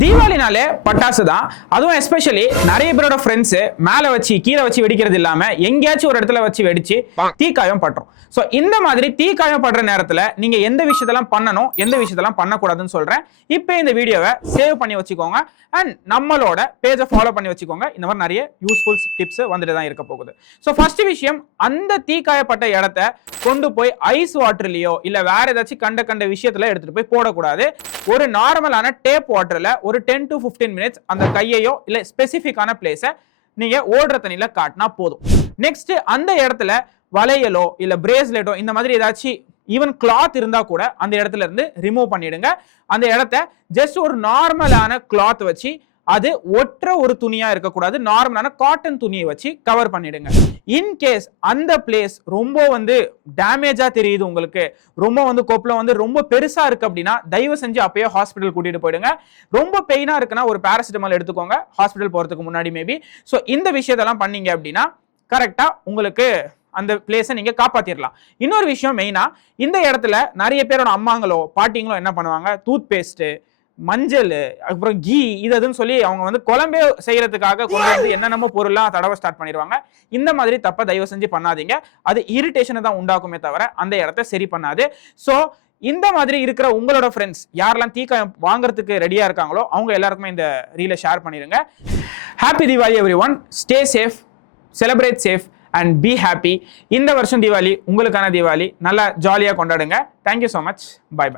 தீபாவளினாலே பட்டாசு தான். அதுவும் எஸ்பெஷலி நிறைய பேரோட ஃப்ரெண்ட்ஸ் மேல வச்சு கீழே வச்சு வெடிக்கிறது இல்லாம எங்கேயாச்சும் ஒரு இடத்துல வச்சு வெடிச்சு தீக்காயம் பட்டுரும். ஸோ இந்த மாதிரி தீக்காயம் படுற நேரத்தில் நீங்க எந்த விஷயத்தெல்லாம் பண்ணணும், எந்த விஷயத்தெல்லாம் பண்ணக்கூடாதுன்னு சொல்றேன். இப்போ இந்த வீடியோவை சேவ் பண்ணி வச்சுக்கோங்க அண்ட் நம்மளோட பேஜை ஃபாலோ பண்ணி வச்சுக்கோங்க. இந்த மாதிரி நிறைய யூஸ்ஃபுல் டிப்ஸ் வந்துட்டு தான் இருக்க போகுது. ஸோ ஃபர்ஸ்ட் விஷயம், அந்த தீக்காயப்பட்ட இடத்த கொண்டு போய் ஐஸ் வாட்டர்லயோ இல்ல வேற ஏதாச்சும் கண்ட விஷயத்துல எடுத்துட்டு போய் போடக்கூடாது. ஒரு நார்மலான டேப் வாட்டர்ல ஒரு 10 to 15 மினிட்ஸ் அந்த கையையோ இல்ல ஸ்பெசிபிக்கான பிளேஸை நீங்க ஓடுற தண்ணியில காட்டினா போதும். நெக்ஸ்ட், அந்த இடத்துல வளையலோ இல்ல பிரேஸ்லெட்டோ இந்த மாதிரி ஏதாச்சும் ஈவன் கிளாத் இருந்தா கூட அந்த இடத்துல இருந்து ரிமூவ் பண்ணிடுங்க. அந்த இடத்த ஜஸ்ட் ஒரு நார்மலான கிளாத் வச்சு, அது ஒற்ற ஒரு துணியா இருக்கக்கூடாது, நார்மலான காட்டன் துணியை வச்சு கவர் பண்ணிடுங்க. இன்கேஸ் அந்த பிளேஸ் ரொம்ப டேமேஜா தெரியுது, உங்களுக்கு ரொம்ப கொப்பளம் ரொம்ப பெருசா இருக்கு அப்படின்னா தயவு செஞ்சு அப்பயே ஹாஸ்பிட்டல் கூட்டிட்டு போயிடுங்க. ரொம்ப பெயினா இருக்குன்னா ஒரு பேராசிட்டமால் எடுத்துக்கோங்க ஹாஸ்பிட்டல் போறதுக்கு முன்னாடி மேபி. ஸோ இந்த விஷயத்தெல்லாம் பண்ணீங்க அப்படின்னா கரெக்டா உங்களுக்கு அந்த பிளேஸை நீங்க காப்பாத்திரலாம். இன்னொரு விஷயம், மெயினா இந்த இடத்துல நிறைய பேரோட அம்மாங்களோ பாட்டிங்களோ என்ன பண்ணுவாங்க, டூத் பேஸ்ட், மஞ்சள், அப்புறம் கீ இதுன்னு சொல்லி அவங்க குழம்பே செய்யறதுக்காக கொண்டு வந்து என்னென்னமோ பொருள்லாம் தடவை ஸ்டார்ட் பண்ணிடுவாங்க. இந்த மாதிரி தப்ப தயவு செஞ்சு பண்ணாதீங்க. அது இரிட்டேஷனை தான் உண்டாக்குமே தவிர அந்த இடத்த சரி பண்ணாது. ஸோ இந்த மாதிரி இருக்கிற உங்களோட ஃப்ரெண்ட்ஸ் யாரெல்லாம் தீக்காயம் வாங்குறதுக்கு ரெடியா இருக்காங்களோ அவங்க எல்லாருக்குமே இந்த ரீலை ஷேர் பண்ணிடுங்க. Happy Deepavali everyone. Stay safe, celebrate safe and be happy. இந்த வருஷம் தீபாவளி உங்களுக்கான தீபாவளி. நல்லா ஜாலியா கொண்டாடுங்க. Thank you so much. Bye bye.